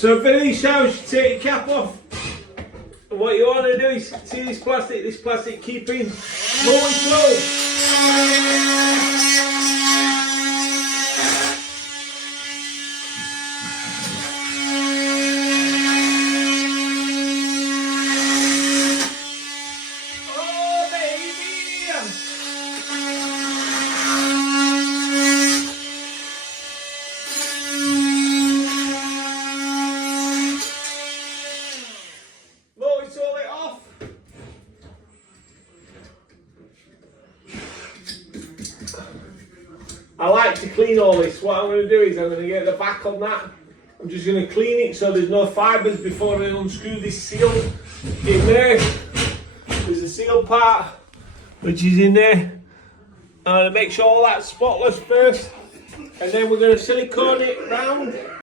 So for these showers, you take your cap off. And what you want to do is see this plastic keeping going slow. I like to clean all this. What I'm going to do is I'm going to get the back on that. I'm just going to clean it so there's no fibres before I unscrew this seal in there. There's a seal part which is in there. I'm going to make sure all that's spotless first, and then we're going to silicone it round.